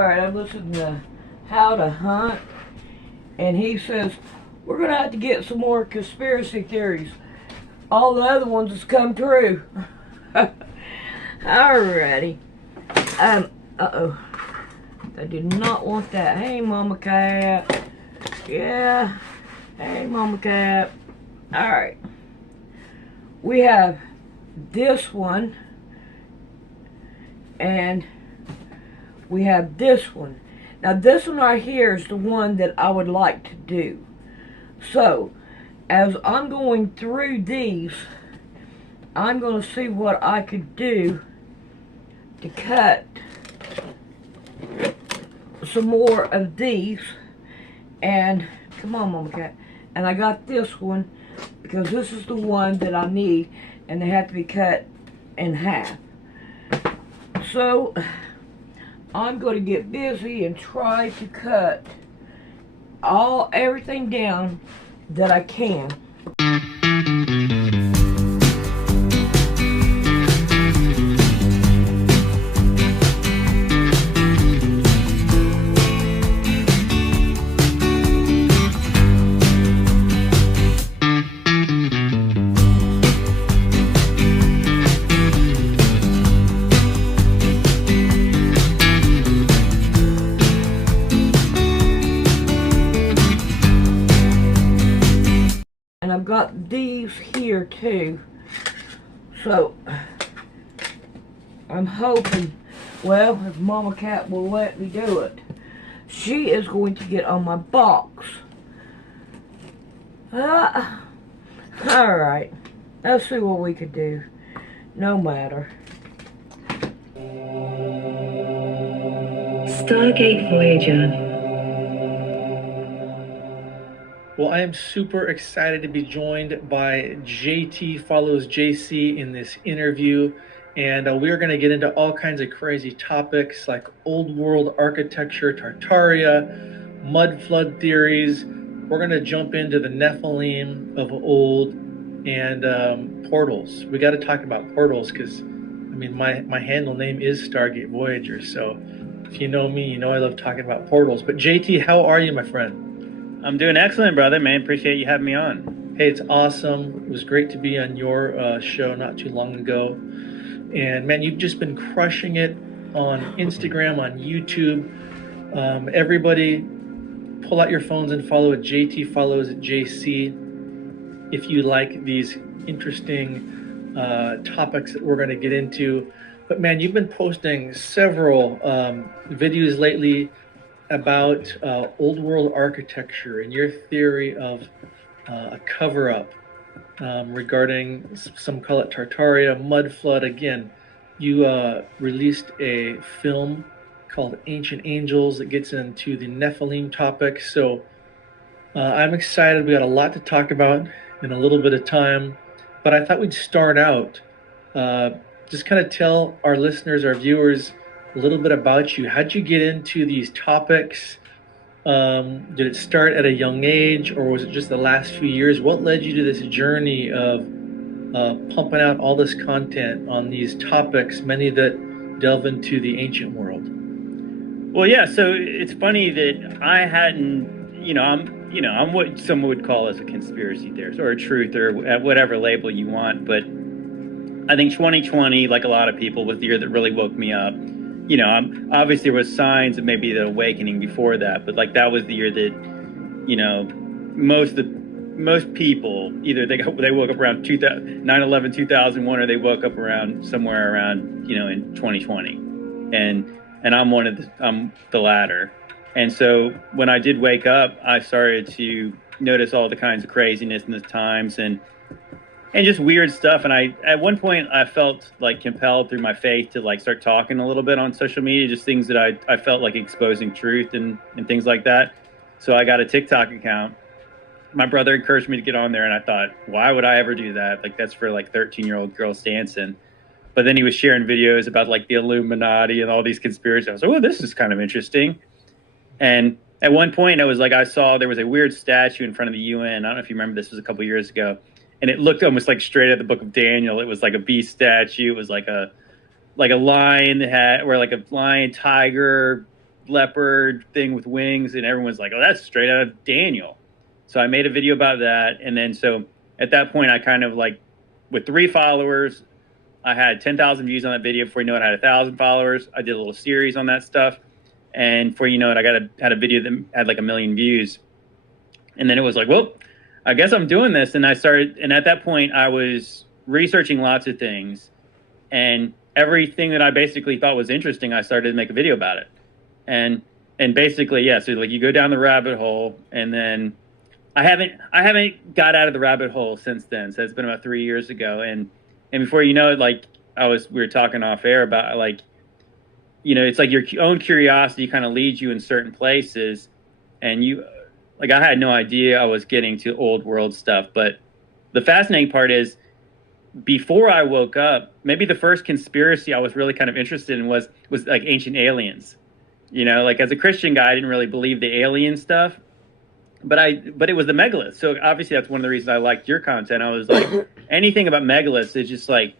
Alright, I'm listening to How to Hunt, and he says, we're going to have to get some more conspiracy theories. All the other ones has come true. Alrighty. Uh-oh. I did not want that. Hey, Mama Cat. Yeah. Hey, Mama Cat. Alright. We have this one. And we have this one. Now, this one right here is the one that I would like to do. So, as I'm going through these, I'm going to see what I could do to cut some more of these. And come on, Mama Cat. And I got this one because this is the one that I need, and they have to be cut in half. So I'm going to get busy and try to cut everything down that I can. And I've got these here too. So I'm hoping, well, if Mama Cat will let me do it, she is going to get on my box. Alright. Let's see what we could do. No matter. Stargate Voyager. Well, I am super excited to be joined by JT Follows JC in this interview, and we are going to get into all kinds of crazy topics like old world architecture, Tartaria, mud flood theories. We're going to jump into the Nephilim of old and portals. We got to talk about portals because, I mean, my handle name is Stargate Voyager, so if you know me, you know I love talking about portals. But JT, how are you, my friend? I'm doing excellent, brother, man. Appreciate you having me on. Hey, it's awesome. It was great to be on your show not too long ago. And, man, you've just been crushing it on Instagram, on YouTube. Everybody, pull out your phones and follow at JT Follows at JC if you like these interesting topics that we're going to get into. But, man, you've been posting several videos lately about old world architecture and your theory of a cover-up regarding, some call it Tartaria, mud flood. Again, you released a film called Ancient Angels that gets into the Nephilim topic. So I'm excited. We got a lot to talk about in a little bit of time, but I thought we'd start out, just kind of tell our listeners, our viewers, a little bit about you. How'd you get into these topics? Did it start at a young age, or was it just the last few years? What led you to this journey of pumping out all this content on these topics, many that delve into the ancient world? Well, yeah. So it's funny that I hadn't, I'm what someone would call as a conspiracy theorist or a truther, whatever label you want. But I think 2020, like a lot of people, was the year that really woke me up. Obviously there was signs of maybe the awakening before that, but like that was the year that, most people either they woke up around 9/11, 2001, or they woke up around somewhere around, in 2020, and I'm the latter. And so when I did wake up, I started to notice all the kinds of craziness in the times and just weird stuff. And at one point I felt like compelled through my faith to like start talking a little bit on social media, just things that I felt like exposing truth and things like that. So I got a TikTok account. My brother encouraged me to get on there, and I thought, why would I ever do that? Like, that's for like 13-year-old girls dancing. But then he was sharing videos about like the Illuminati and all these conspiracies. I was like, oh, this is kind of interesting. And at one point I saw there was a weird statue in front of the UN. I don't know if you remember, this was a couple years ago. And it looked almost like straight out of the book of Daniel. It was like a beast statue. It was like a lion that had, or like a lion, tiger, leopard thing with wings, and everyone's like, oh, that's straight out of Daniel. So I made a video about that. And then so at that point, I kind of like, with 3 followers, I had 10,000 views on that video. Before you know it, I had 1,000 followers. I did a little series on that stuff. And before you know it, I had a video that had like 1 million views. And then it was like, well, I guess I'm doing this. And and at that point, I was researching lots of things. And everything that I basically thought was interesting, I started to make a video about it. And basically, yeah, so like you go down the rabbit hole, and then I haven't got out of the rabbit hole since then. So it's been about 3 years ago. And before you know it, like we were talking off air about, like, you know, it's like your own curiosity kind of leads you in certain places. And like, I had no idea I was getting to old world stuff. But the fascinating part is, before I woke up, maybe the first conspiracy I was really kind of interested in was like ancient aliens. You know, like as a Christian guy, I didn't really believe the alien stuff, but it was the megaliths. So obviously that's one of the reasons I liked your content. I was like, anything about megaliths is just like,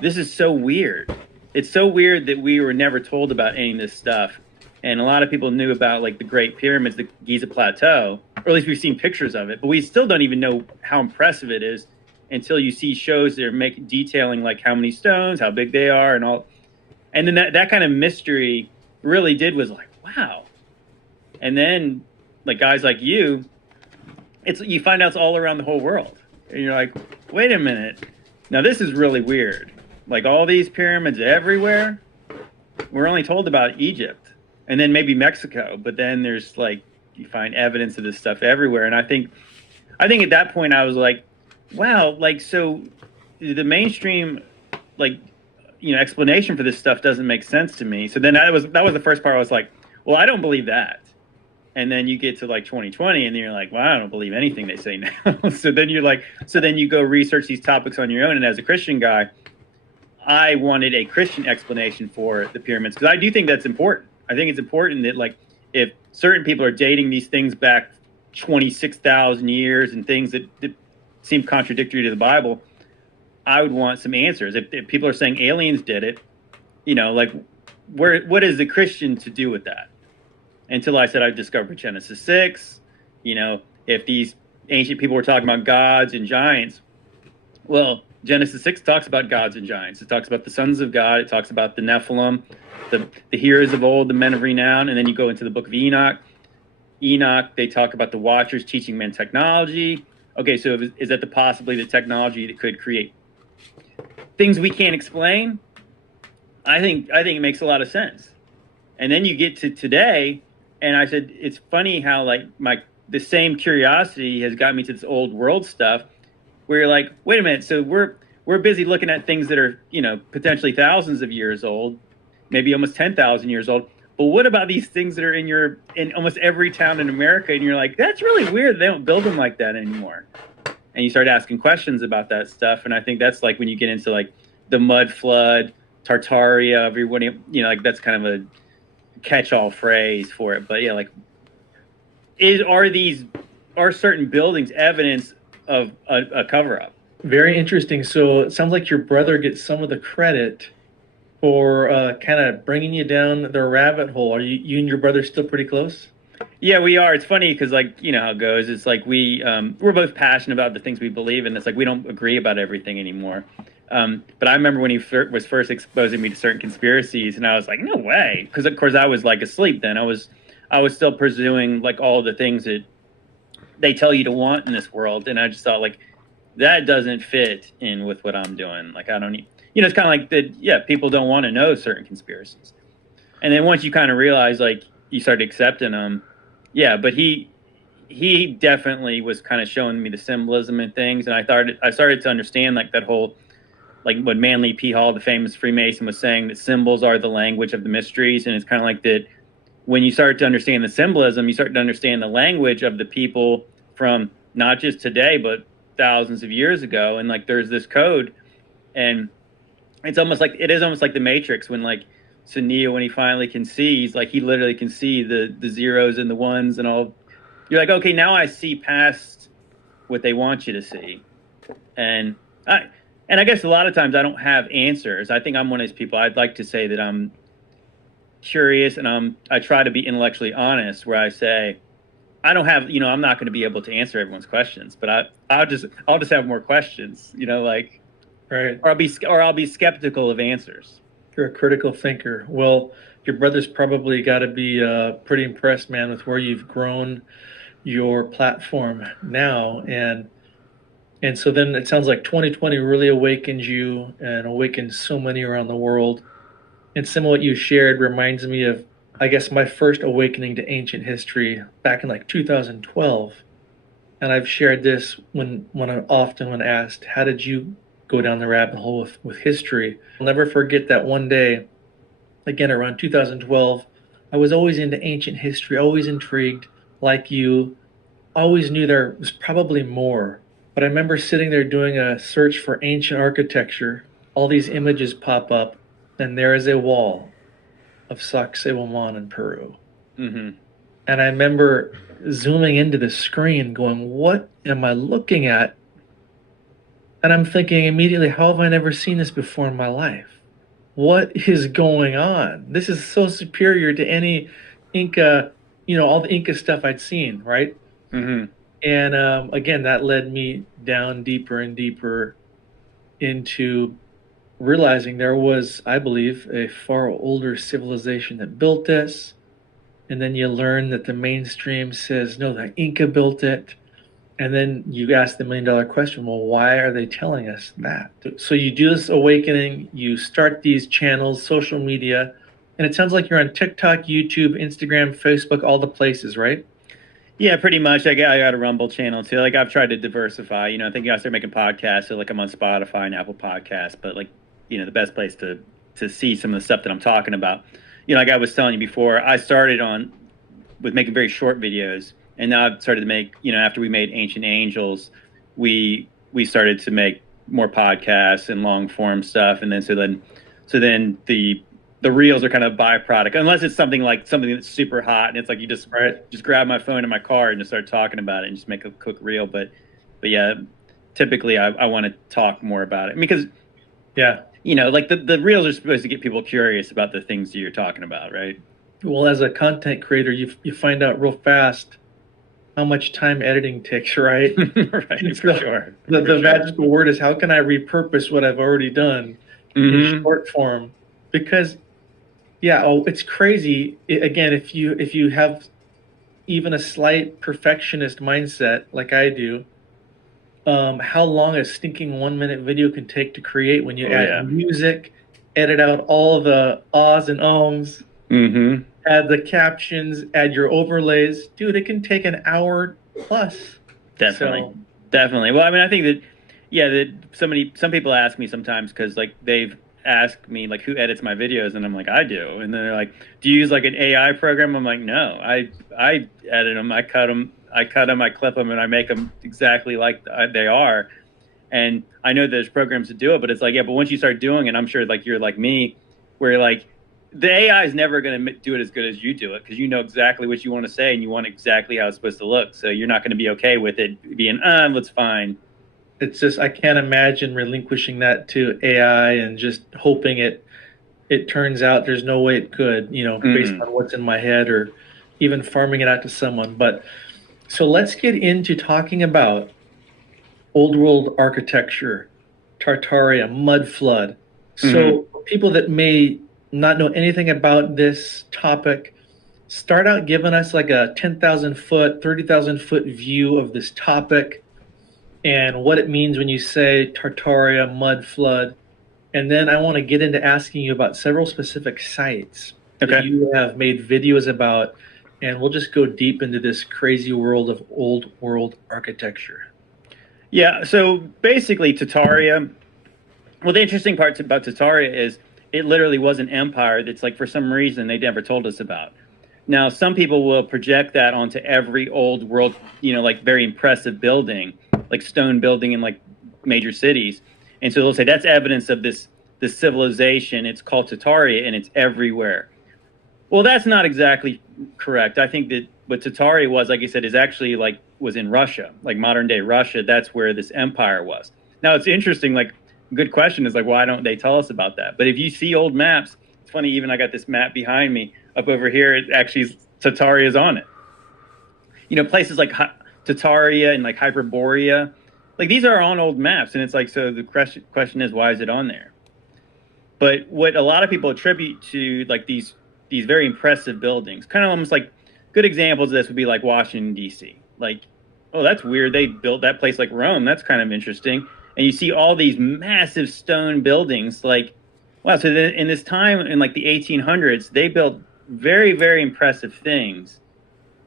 this is so weird. It's so weird that we were never told about any of this stuff. And a lot of people knew about like the Great Pyramids, the Giza Plateau, or at least we've seen pictures of it, but we still don't even know how impressive it is until you see shows that are detailing like how many stones, how big they are, and all. And then that kind of mystery really was like, wow. And then like guys like you find out it's all around the whole world. And you're like, wait a minute. Now this is really weird. Like all these pyramids everywhere. We're only told about Egypt and then maybe Mexico, but then there's like, you find evidence of this stuff everywhere. And I think at that point I was like, wow, like, so the mainstream, like, you know, explanation for this stuff doesn't make sense to me. So then that was the first part. I was like, well, I don't believe that. And then you get to like 2020 and then you're like, well, I don't believe anything they say now. So then you go research these topics on your own. And as a Christian guy, I wanted a Christian explanation for the pyramids, because I do think that's important. I think it's important that, like, if certain people are dating these things back 26,000 years and things that seem contradictory to the Bible, I would want some answers. If people are saying aliens did it, you know, like, what is the Christian to do with that? Until I said I discovered Genesis 6, you know, if these ancient people were talking about gods and giants, well, Genesis 6 talks about gods and giants. It talks about the sons of God. It talks about the Nephilim, the heroes of old, the men of renown. And then you go into the book of Enoch. They talk about the Watchers teaching men technology. Okay, so is that possibly the technology that could create things we can't explain? I think it makes a lot of sense. And then you get to today, and I said, it's funny how like the same curiosity has got me to this old world stuff, where you're like, wait a minute, so we're busy looking at things that are, you know, potentially thousands of years old, maybe almost 10,000 years old. But what about these things that are in almost every town in America? And you're like, that's really weird. They don't build them like that anymore. And you start asking questions about that stuff. And I think that's like when you get into like the mud flood, Tartaria, everyone, you know, like that's kind of a catch-all phrase for it. But yeah, like, are certain buildings evidence of a cover-up? Very interesting. So it sounds like your brother gets some of the credit for kind of bringing you down the rabbit hole. Are you and your brother still pretty close? Yeah, we are. It's funny because, like, you know how it goes. It's like we're both passionate about the things we believe in. It's like we don't agree about everything anymore. But I remember when he was first exposing me to certain conspiracies, and I was like, no way. Because, of course, I was, like, asleep then. I was still pursuing, like, all the things that they tell you to want in this world. And I just thought, like, that doesn't fit in with what I'm doing. Like, I don't need... You know, it's kind of like that, yeah, people don't want to know certain conspiracies. And then once you kind of realize, like, you start accepting them, yeah, but he definitely was kind of showing me the symbolism and things. And I started to understand, like, that whole, like, what Manly P. Hall, the famous Freemason, was saying, that symbols are the language of the mysteries. And it's kind of like that when you start to understand the symbolism, you start to understand the language of the people from not just today, but thousands of years ago. And, like, there's this code, and it is almost like the Matrix, when, like, so Neo, when he finally can see, he's like, he literally can see the zeros and the ones and all. You're like, okay, now I see past what they want you to see. And I guess a lot of times I don't have answers. I think I'm one of those people. I'd like to say that curious, and I try to be intellectually honest, where I say, I don't have, I'm not going to be able to answer everyone's questions, but I'll just have more questions, like, Right. or I'll be skeptical of answers. You're a critical thinker. Well, your brother's probably got to be pretty impressed, man, with where you've grown your platform now. And so then it sounds like 2020 really awakened you and awakened so many around the world. And some of what you shared reminds me of, I guess, my first awakening to ancient history back in like 2012. And I've shared this when asked, how did you go down the rabbit hole with history? I'll never forget that one day, again, around 2012, I was always into ancient history, always intrigued, like you, always knew there was probably more. But I remember sitting there doing a search for ancient architecture. All these images pop up, and there is a wall of Sacsayhuaman in Peru. Mm-hmm. And I remember zooming into the screen going, what am I looking at? And I'm thinking immediately, how have I never seen this before in my life? What is going on? This is so superior to any Inca, all the Inca stuff I'd seen, right? Mm-hmm. And again, that led me down deeper and deeper into realizing there was, I believe, a far older civilization that built this. And then you learn that the mainstream says, no, the Inca built it. And then you ask the $1 million question, well, why are they telling us that? So you do this awakening, you start these channels, social media, and it sounds like you're on TikTok, YouTube, Instagram, Facebook, all the places, right? Yeah, pretty much. I got a Rumble channel too. Like, I've tried to diversify. I think I started making podcasts. So like, I'm on Spotify and Apple Podcasts. But like, the best place to see some of the stuff that I'm talking about. Like I was telling you before, I started with making very short videos, and now I've started to make. After we made Ancient Angels, we started to make more podcasts and long form stuff, and then so then the reels are kind of a byproduct, unless it's something that's super hot and it's like you just grab my phone in my car and just start talking about it and just make a quick reel. But yeah, typically I want to talk more about it because, yeah, like the reels are supposed to get people curious about the things that you're talking about, right? Well, as a content creator, you find out real fast how much time editing takes, right? Right, for sure. The magical word is, how can I repurpose what I've already done in short form? Because it's crazy. Again, if you have even a slight perfectionist mindset like I do, how long a stinking 1-minute video can take to create when you add music, edit out all the ahs and ums, add the captions, add your overlays. Dude, it can take an hour plus. Definitely. Well, I mean, I think that, some people ask me sometimes because like they've ask me like who edits my videos, and I'm like, I do. And then they're like, do you use like an AI program? I'm like, no, I edit them, I cut them, I clip them, and I make them exactly like they are. And I know there's programs to do it, but it's like, but once you start doing it, I'm sure like you're like me, where like the AI is never going to do it as good as you do it, because you know exactly what you want to say and you want exactly how it's supposed to look. So you're not going to be okay with it being that's fine. It's just, I can't imagine relinquishing that to AI and just hoping it turns out there's no way it could, based on what's in my head, or even farming it out to someone. But so let's get into talking about old world architecture, Tartaria, mud flood. So people that may not know anything about this topic, start out giving us like a 10,000 foot, 30,000 foot view of this topic, and what it means when you say Tartaria, mud flood. And then I want to get into asking you about several specific sites that you have made videos about, and we'll just go deep into this crazy world of old world architecture. Yeah, so basically Tartaria, well, the interesting part about Tartaria is it literally was an empire that's like, for some reason, they never told us about. Now, some people will project that onto every old world, like very impressive building, like stone building in like major cities. And so they'll say that's evidence of this civilization. It's called Tartaria and it's everywhere. Well, that's not exactly correct. I think that what Tartaria was, like I said, was in Russia, like modern day Russia. That's where this empire was. Now, it's interesting, like, good question is like, why don't they tell us about that? But if you see old maps, It's funny, even I got this map behind me up over here. It actually, Tartaria is on it. You know, places like Tartaria and like Hyperborea, like these are on old maps. And it's like, so the question is, why is it on there? But what a lot of people attribute to like these very impressive buildings, kind of almost like good examples of this would be like Washington, D.C. Like, oh, that's weird. They built that place like Rome. That's kind of interesting. And you see all these massive stone buildings. Like, wow. So in this time in like the 1800s, they built very, very impressive things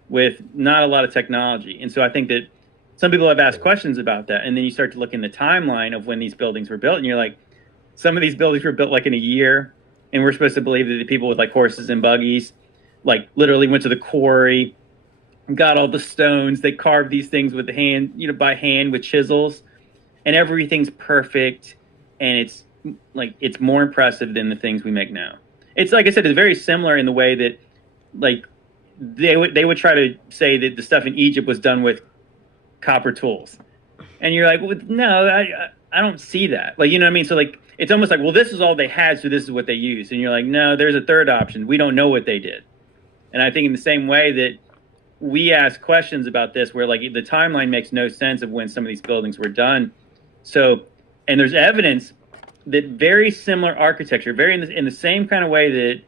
with not a lot of technology. And so I think that some people have asked questions about that. And then you start to look in the timeline of when these buildings were built. And you're like, some of these buildings were built like in a year. And we're supposed to believe that the people with like horses and buggies, like literally went to the quarry, got all the stones. They carved these things with the hand, you know, by hand with chisels, and everything's perfect. And it's like, it's more impressive than the things we make now. It's like I said, it's very similar in the way that like they would try to say that the stuff in Egypt was done with copper tools. And you're like, well, no, I don't see that. Like, you know what I mean? So like, it's almost like, well, this is all they had, so this is what they used. And you're like, no, there's a third option. We don't know what they did. And I think in the same way that we ask questions about this, where like the timeline makes no sense of when some of these buildings were done. So, and there's evidence that very similar architecture, very in the same kind of way that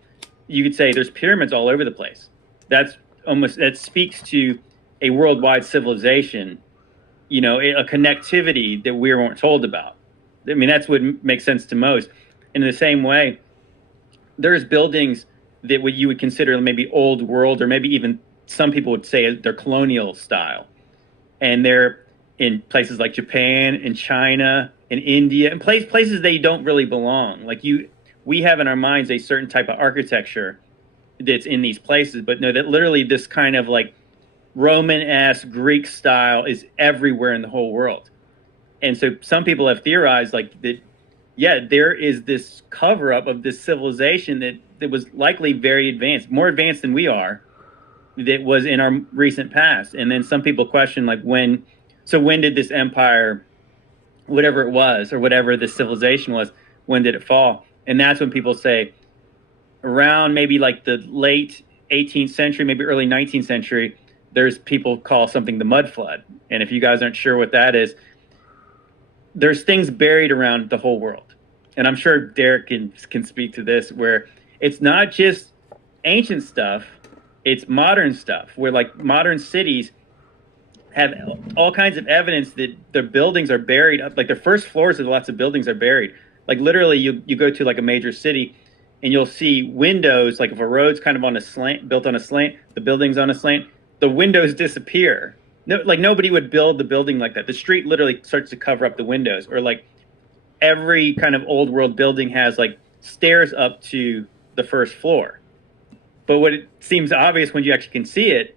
you could say there's pyramids all over the place. That speaks to a worldwide civilization, you know, a connectivity that we weren't told about. I mean, that's what makes sense to most. And in the same way, there's buildings that what you would consider maybe old world, or maybe even some people would say they're colonial style. And they're in places like Japan and China and India, and places they don't really belong. Like we have in our minds a certain type of architecture that's in these places, but no, that literally this kind of like Roman-esque Greek style is everywhere in the whole world. And so some people have theorized like that, yeah, there is this cover up of this civilization that was likely very advanced, more advanced than we are, that was in our recent past. And then some people question like when did this empire, whatever it was, or whatever this civilization was, when did it fall? And that's when people say around maybe like the late 18th century, maybe early 19th century, there's people call something the mud flood. And if you guys aren't sure what that is, there's things buried around the whole world. And I'm sure Derek can speak to this, where it's not just ancient stuff, it's modern stuff, where like modern cities have all kinds of evidence that the buildings are buried up, like the first floors of lots of buildings are buried. Like literally you go to like a major city and you'll see windows, like if a road's kind of on a slant, built on a slant, the building's on a slant, the windows disappear. No, like nobody would build the building like that. The street literally starts to cover up the windows. Or like every kind of old world building has like stairs up to the first floor. But what it seems obvious when you actually can see it,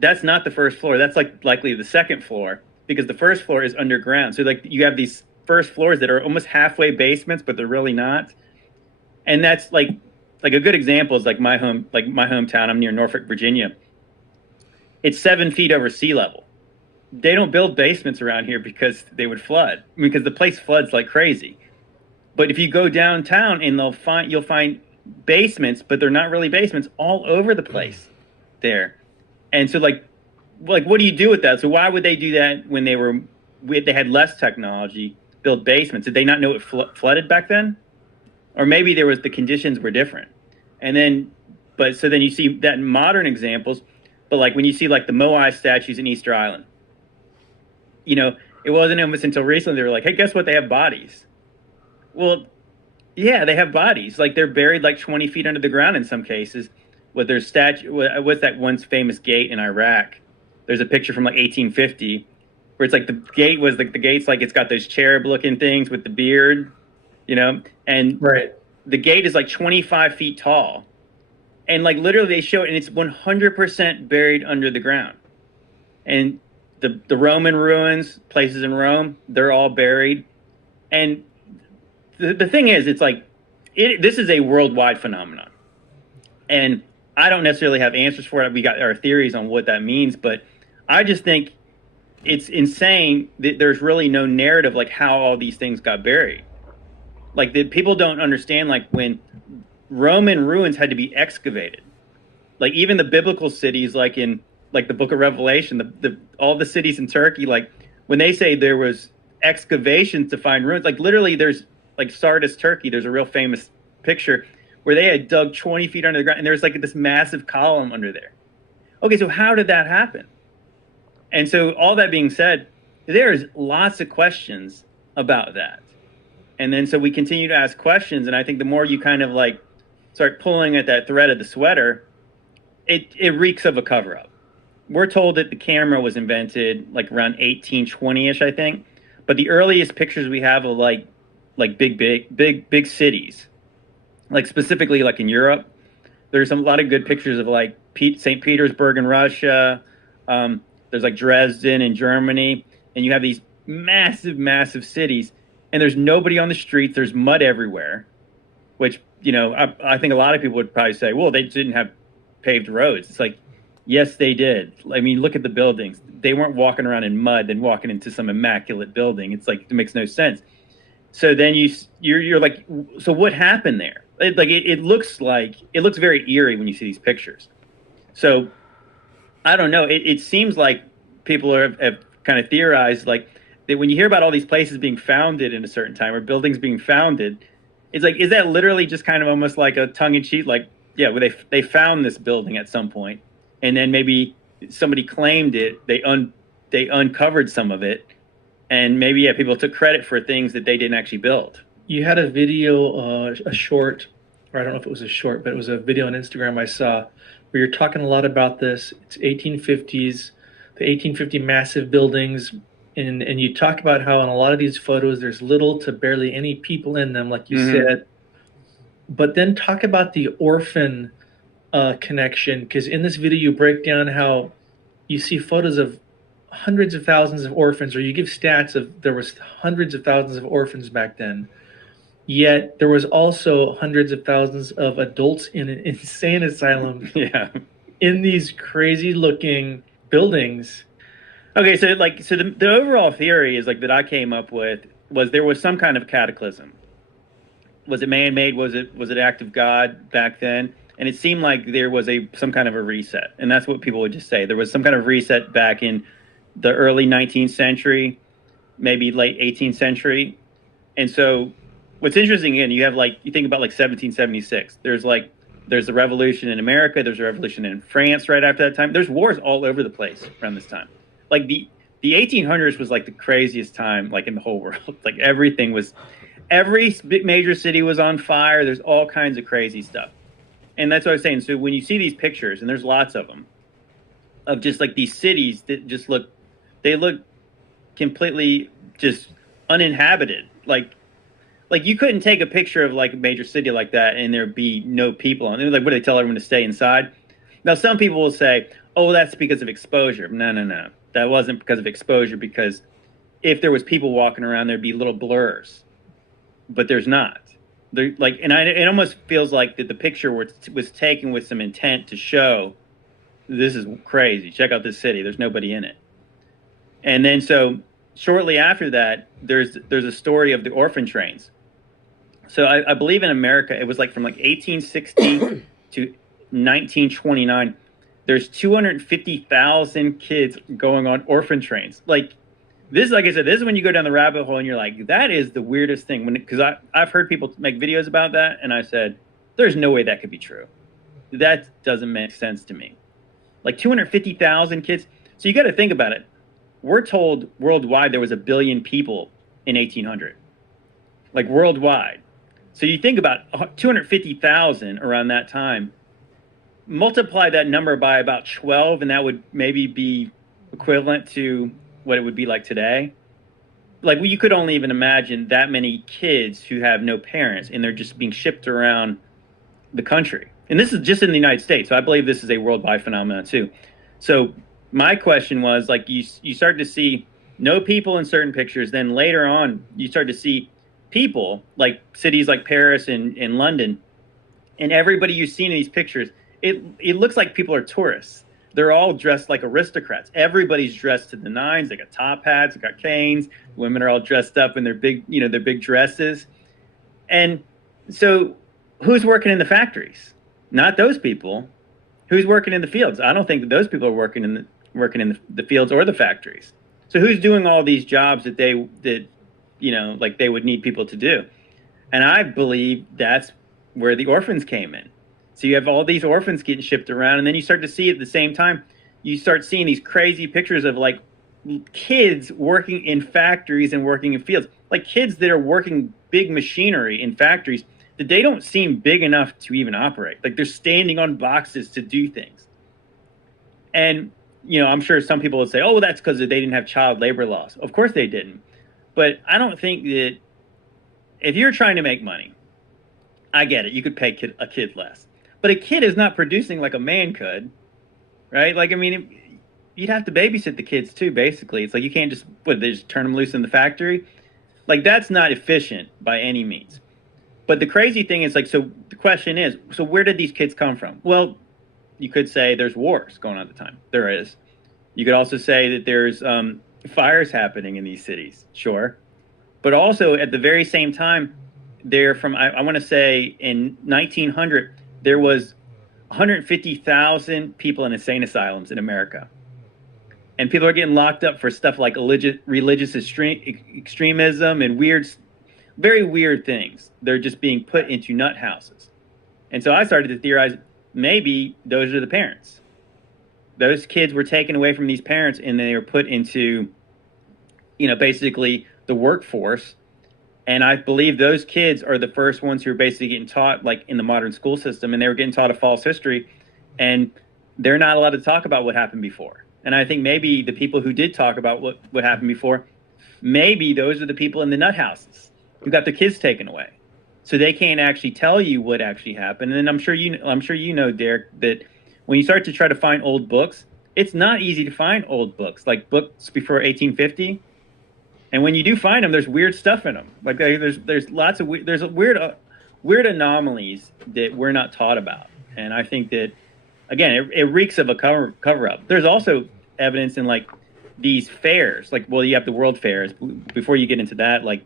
that's not the first floor. That's like likely the second floor, because the first floor is underground. So like you have these first floors that are almost halfway basements, but they're really not. And that's like a good example is like my hometown. I'm near Norfolk, Virginia. It's 7 feet over sea level. They don't build basements around here because they would flood. I mean, because the place floods like crazy. But if you go downtown and you'll find basements, but they're not really basements, all over the place there. And so like what do you do with that? So why would they do that when they had less technology, build basements? Did they not know it flooded back then? Or maybe the conditions were different. And then, so then you see that in modern examples, but like when you see like the Moai statues in Easter Island, you know, it wasn't almost until recently they were like, hey, guess what? They have bodies. Well, yeah, they have bodies. Like they're buried like 20 feet under the ground in some cases. With their statue, what's that once famous gate in Iraq? There's a picture from like 1850 where it's like the gate was like the gate's like it's got those cherub looking things with the beard, you know, and right. The gate is like 25 feet tall, and like literally they show it, and it's 100% buried under the ground. And the Roman ruins, places in Rome, they're all buried. And the thing is, it's like this is a worldwide phenomenon, and I don't necessarily have answers for it. We got our theories on what that means, but I just think it's insane that there's really no narrative like how all these things got buried. Like that people don't understand, like when Roman ruins had to be excavated. Like even the biblical cities, like in like the Book of Revelation, the all the cities in Turkey, like when they say there was excavations to find ruins, like literally there's like Sardis, Turkey. There's a real famous picture where they had dug 20 feet under the ground, and there's like this massive column under there. Okay, so how did that happen? And so all that being said, there's lots of questions about that. And then so we continue to ask questions, and I think the more you kind of like start pulling at that thread of the sweater, it reeks of a cover-up. We're told that the camera was invented like around 1820-ish, I think. But the earliest pictures we have of like big cities, like specifically like in Europe, there's a lot of good pictures of like St. Petersburg in Russia. There's like Dresden in Germany, and you have these massive cities, and there's nobody on the streets. There's mud everywhere, which, you know, I think a lot of people would probably say, well, they didn't have paved roads. It's like, yes, they did. I mean, look at the buildings. They weren't walking around in mud and walking into some immaculate building. It's like, it makes no sense. So then you're like, so what happened there? It looks very eerie when you see these pictures. So I don't know. It seems like people have kind of theorized like that when you hear about all these places being founded in a certain time or buildings being founded, it's like, is that literally just kind of almost like a tongue in cheek? Like, yeah, well, they found this building at some point, and then maybe somebody claimed it. They uncovered some of it, and maybe people took credit for things that they didn't actually build. You had a video, a short, or I don't know if it was a short, but it was a video on Instagram I saw where you're talking a lot about this. It's 1850s, the 1850 massive buildings, and you talk about how in a lot of these photos there's little to barely any people in them, like you said. But then talk about the orphan connection, because in this video you break down how you see photos of hundreds of thousands of orphans, or you give stats of there was hundreds of thousands of orphans back then. Yet there was also hundreds of thousands of adults in an insane asylum in these crazy looking buildings. Okay, so the overall theory is like that I came up with was there was some kind of cataclysm. Was it man-made? Was it an act of God back then? And it seemed like there was some kind of a reset, and that's what people would just say. There was some kind of reset back in the early 19th century, maybe late 18th century. And so what's interesting, again, you think about like 1776. There's the revolution in America. There's a revolution in France right after that time. There's wars all over the place around this time. Like the 1800s was like the craziest time like in the whole world. Like every major city was on fire. There's all kinds of crazy stuff. And that's what I was saying. So when you see these pictures, and there's lots of them, of just like these cities that just look completely just uninhabited. Like you couldn't take a picture of like a major city like that and there'd be no people on it. Like, what do they tell everyone to stay inside? Now, some people will say, oh, that's because of exposure. No. That wasn't because of exposure, because if there was people walking around, there'd be little blurs. But there's not. It almost feels like that the picture was taken with some intent to show this is crazy. Check out this city. There's nobody in it. And then so shortly after that, there's a story of the orphan trains. So I believe in America, it was like from like 1860 to 1929. There's 250,000 kids going on orphan trains. Like this, like I said, this is when you go down the rabbit hole and you're like, that is the weirdest thing. Because I've heard people make videos about that, and I said, there's no way that could be true. That doesn't make sense to me. Like 250,000 kids. So you got to think about it. We're told worldwide there was 1 billion people in 1800, like worldwide. So you think about 250,000 around that time, multiply that number by about 12, and that would maybe be equivalent to what it would be like today. Like, you could only even imagine that many kids who have no parents, and they're just being shipped around the country. And this is just in the United States. So I believe this is a worldwide phenomenon too. So my question was, like, you start to see no people in certain pictures. Then later on, you start to see people, like cities like Paris and London, and everybody you see in these pictures, it looks like people are tourists. They're all dressed like aristocrats. Everybody's dressed to the nines. They got top hats, they got canes. Women are all dressed up in their big dresses. And so who's working in the factories? Not those people. Who's working in the fields? I don't think that those people are working in the fields or the factories. So who's doing all these jobs that they would need people to do? And I believe that's where the orphans came in. So you have all these orphans getting shipped around, and then you start to see at the same time, you start seeing these crazy pictures of like kids working in factories and working in fields, like kids that are working big machinery in factories that they don't seem big enough to even operate. Like they're standing on boxes to do things. And, I'm sure some people would say, oh, well, that's because they didn't have child labor laws. Of course they didn't. But I don't think that if you're trying to make money, I get it. You could pay a kid less. But a kid is not producing like a man could, right? Like, I mean, you'd have to babysit the kids too, basically. It's like you can't they just turn them loose in the factory? Like, that's not efficient by any means. But the crazy thing is, like, so the question is, so where did these kids come from? Well, you could say there's wars going on at the time. There is. You could also say that there's fires happening in these cities. Sure. But also at the very same time, I want to say in 1900, there was 150,000 people in insane asylums in America. And people are getting locked up for stuff like religious extremism and very weird things. They're just being put into nut houses. And so I started to theorize, maybe those are the parents. Those kids were taken away from these parents and they were put into, basically the workforce. And I believe those kids are the first ones who are basically getting taught, like in the modern school system, and they were getting taught a false history. And they're not allowed to talk about what happened before. And I think maybe the people who did talk about what happened before, maybe those are the people in the nut houses who got their kids taken away. So they can't actually tell you what actually happened. And I'm sure you know, Derek, that when you start to try to find old books, it's not easy to find old books, like books before 1850. And when you do find them, there's weird stuff in them. Like there's lots of weird anomalies that we're not taught about. And I think that, again, it reeks of a cover up. There's also evidence in like these fairs, like, well, you have the world fairs. Before you get into that, like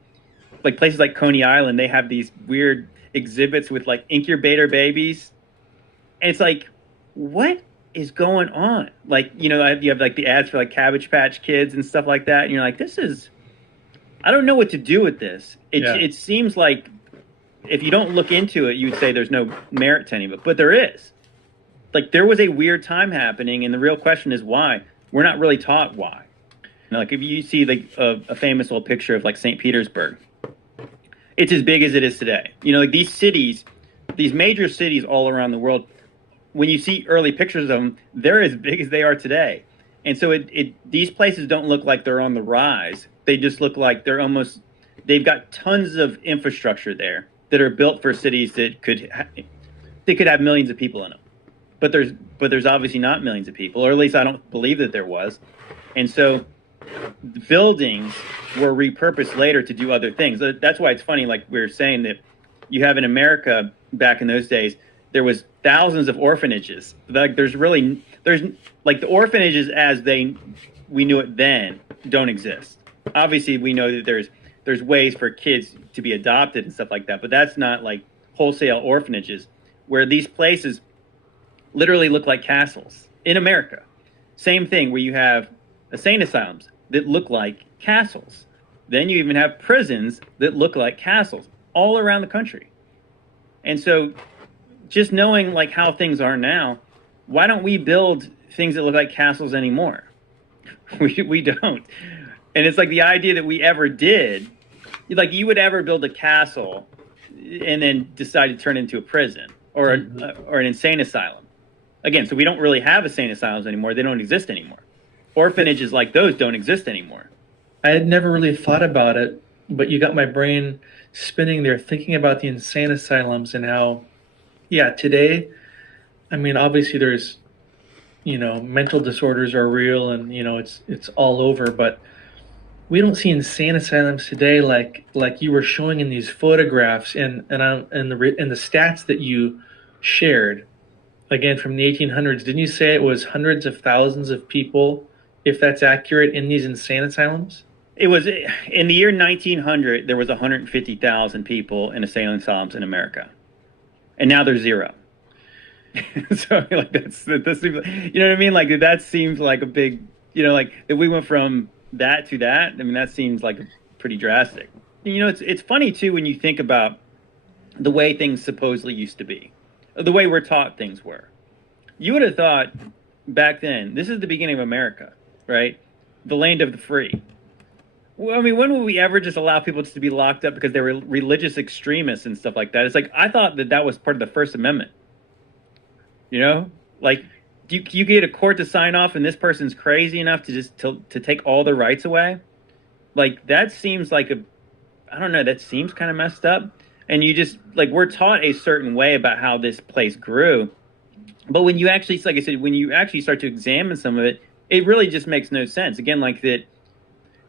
places like Coney Island, they have these weird exhibits with like incubator babies. And it's like, what is going on? Like, you have like the ads for like Cabbage Patch Kids and stuff like that. And you're like, I don't know what to do with this. It seems like if you don't look into it, you would say there's no merit to any of it, but there is. Like, there was a weird time happening, and the real question is why. We're not really taught why. Like, if you see like a famous old picture of like St. Petersburg, it's as big as it is today. Like these cities, these major cities all around the world, when you see early pictures of them, they're as big as they are today. And so these places don't look like they're on the rise. They just look like they've got tons of infrastructure there that are built for cities that could have millions of people in them. But there's obviously not millions of people, or at least I don't believe that there was. And so the buildings were repurposed later to do other things. That's why it's funny, like we were saying, that you have in America back in those days, there was thousands of orphanages. Like there's like the orphanages as we knew it then don't exist. Obviously, we know that there's ways for kids to be adopted and stuff like that, but that's not like wholesale orphanages, where these places literally look like castles in America. Same thing where you have insane asylums that look like castles. Then you even have prisons that look like castles all around the country. And so just knowing like how things are now, why don't we build things that look like castles anymore? We don't. And it's like the idea that we ever did, like you would ever build a castle and then decide to turn it into a prison or an insane asylum. Again, so we don't really have insane asylums anymore. They don't exist anymore. Orphanages like those don't exist anymore. I had never really thought about it, but you got my brain spinning there, thinking about the insane asylums and how, today, I mean, obviously there's, mental disorders are real and, it's all over, but we don't see insane asylums today like you were showing in these photographs and the stats that you shared, again, from the 1800s. Didn't you say it was hundreds of thousands of people, if that's accurate, in these insane asylums? It was in the year 1900. There was 150,000 people in insane asylums in America. and now there's 0. So like that seems, you know what I mean? Like that seems like a big, you know, like if we went from that to that, I mean, that seems like pretty drastic. You know, it's funny too when you think about the way things supposedly used to be, the way we're taught things were. You would have thought back then, this is the beginning of America, right? The land of the free. Well, I mean, when will we ever just allow people just to be locked up because they were religious extremists and stuff like that? It's like, I thought that was part of the First Amendment. You know, like you get a court to sign off and this person's crazy enough to just to take all their rights away. Like that seems like I don't know, that seems kind of messed up. And you just like, we're taught a certain way about how this place grew. But when you actually, like I said, when you actually start to examine some of it, it really just makes no sense. Again, like that,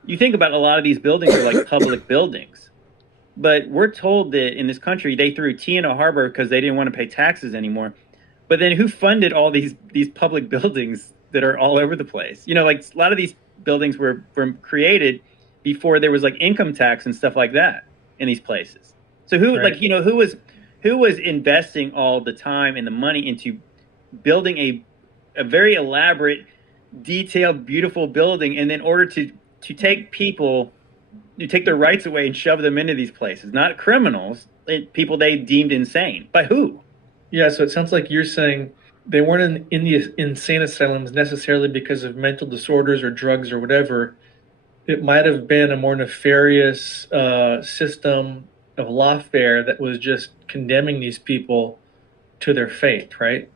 you think about a lot of these buildings are like public buildings. But we're told that in this country, they threw T&O Harbor because they didn't want to pay taxes anymore. But then who funded all these public buildings that are all over the place? You know, like a lot of these buildings were created before there was like income tax and stuff like that in these places. So who, right. Like, you know, who was investing all the time and the money into building a very elaborate, detailed, beautiful building, and in order to take people, you take their rights away and shove them into these places, not criminals, people they deemed insane. By who? Yeah, so it sounds like you're saying they weren't in the insane asylums necessarily because of mental disorders or drugs or whatever. It might have been a more nefarious system of lawfare that was just condemning these people to their fate, right?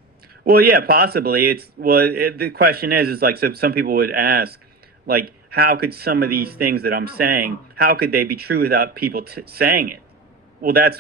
Well, yeah, possibly. The question is like, so some people would ask, like, how could some of these things that I'm saying, how could they be true without people saying it? Well, that's